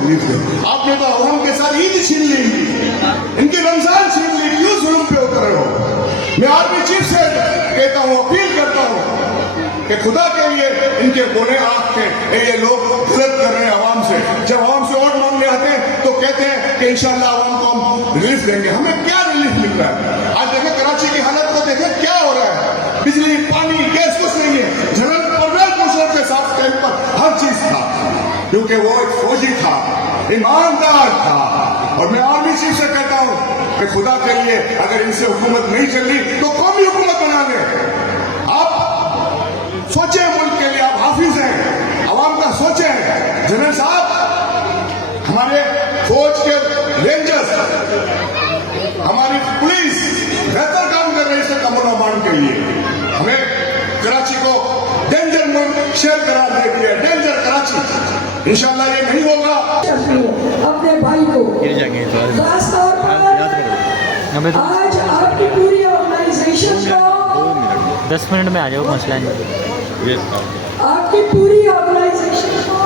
Relief दे। आपने तो अवाम के साथ ईद छीन ली, इनके रमजान छीन ली, क्यों जुल्म पे उतर रहे हो? मैं आर्मी चीफ से कहता हूँ, अपील करता हूँ कि खुदा के लिए इनके बोले आंख के ये लोग गलत कर रहे हैं अवाम से। जब अवाम से वोट मांगने आते हैं तो कहते हैं कि इंशाल्लाह अवाम को हम रिलीफ देंगे। हमें क्या रिलीफ मिल रहा है? आज देखें कराची की हालत को, देखें क्या हो रहा है। बिजली, पानी, गैस कुछ नहीं है। जनरल परवेज मुशर्रफ के साथ टाइम पर हर चीज था, क्योंकि वो एक फौजी था, ईमानदार था। और मैं आर्मी चीफ से कहता हूं कि खुदा के लिए अगर इनसे हुकूमत नहीं चल रही तो कौमी हुकूमत बना ले। आप सोचें, मुल्क के लिए आप हाफिज हैं, अवाम का सोचें। जनरल साहब, हमारे फौज के रेंजर्स, हमारी पुलिस बेहतर काम कर रही है अमन अमान के लिए। हमें कराची को डेंजर मुल्क शेयर करार दे दिया, डेंजर कराची। इंशाल्लाह ये नहीं होगा। अपने भाई को खास तौर पर आज आपकी पूरी ऑर्गेनाइजेशन को 10 मिनट में आ जाओ, मसला नहीं। आपकी पूरी ऑर्गेनाइजेशन को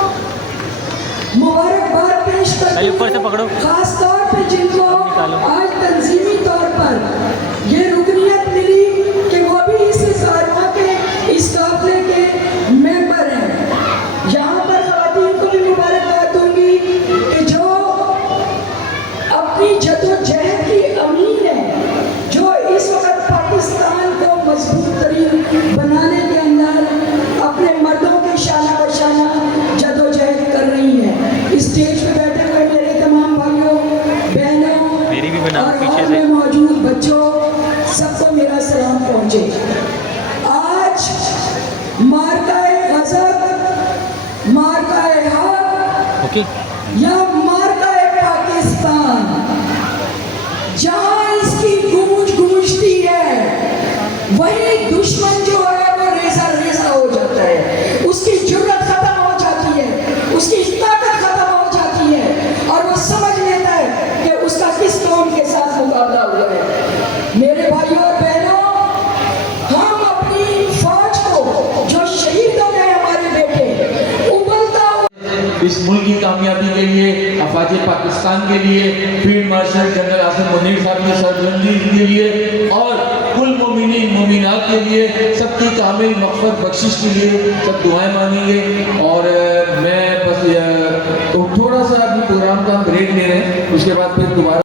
मुबारकबाद पेश करती ऊपर से पकड़ो, खास तौर पे जिनको आज तंजीमी तौर पर ये रुकनियत मिली कि वो भी इस कारवां के, इस काफिले के मेंबर हैं। यहाँ पर ख़वातीन को भी मुबारकबाद दूंगी कि जो अपनी जदोजहद की अमीन है, जो इस वक्त पाकिस्तान को मजबूत तरीन बनाने के अंदर अपने मर्दों के शाना बशाना जदोजहद कर रही हैं। इस स्टेज पे बैठे हुए मेरे तमाम भाइयों बहनों मेरी भी बना और पीछे हॉल से। में मौजूद बच्चों, सबको मेरा सलाम पहुंचे। आज मार्काए गज़ब, मार्काए हक ओके, या मार्काए पाकिस्तान, जहां इसकी गूंज गूंजती है वही दुश्मन जो है वो रेजा रेजा हो जाता है। उसकी जुर्रत खत्म हो जाती है, उसकी ताकत खत्म हो जाती है और वो समझ लेता है कि उसका किस कौम के साथ मुकाबला हुआ है। मेरे भाइयों और बहनों, हम अपनी फौज को, जो शहीद हो गए हमारे बेटे, उबलता इस मुल्क की कामयाबी के लिए, अफवाज पाकिस्तान के लिए, field marshal general Asim Munir साहब की सरबलंदी के लिए और कुल मोमिनीन मोमिनात के लिए, सबकी कामिल मग़फ़िरत बख्शिश के लिए सब दुआएं मांगेंगे। और मैं बस तो थोड़ा सा अभी प्रोग्राम का ब्रेक ले रहे हैं, उसके बाद फिर दोबारा